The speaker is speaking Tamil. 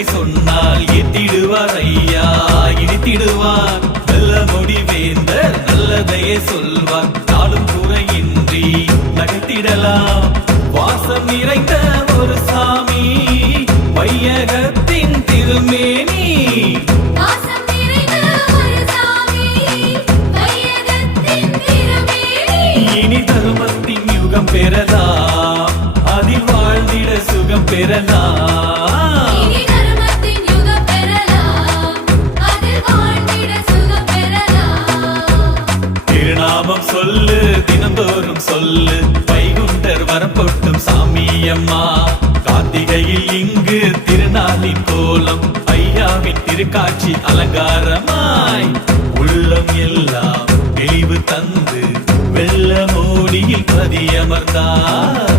குறை சொன்னால் எத்திடுவார் ஐயா, இனித்திடுவார். நல்ல முடிவேந்தர் நல்லதையே சொல்வார். நாளும் குறையின்றி நகர்த்திடலாம். வாசம் நிறைந்த ஒரு சாமி, வையகத்தின் திருமேனி. இனி தர்மத்தின் யுகம் பெறலாம், அதில் வாழ்ந்திட சுகம் பெறலாம். திருநாமம் சொல்லு, தினந்தோறும் சொல்லு, வைகுண்டர் வரப்பொட்டும் சாமியம்மா. கார்த்திகையில் இங்கு திருநாளின் கோலம், ஐயாவின் திருக்காட்சி அலங்காரமாய். உள்ளம் எல்லாம் தெளிவு தந்து வெள்ள மோடியில் பதியமர்ந்தார்.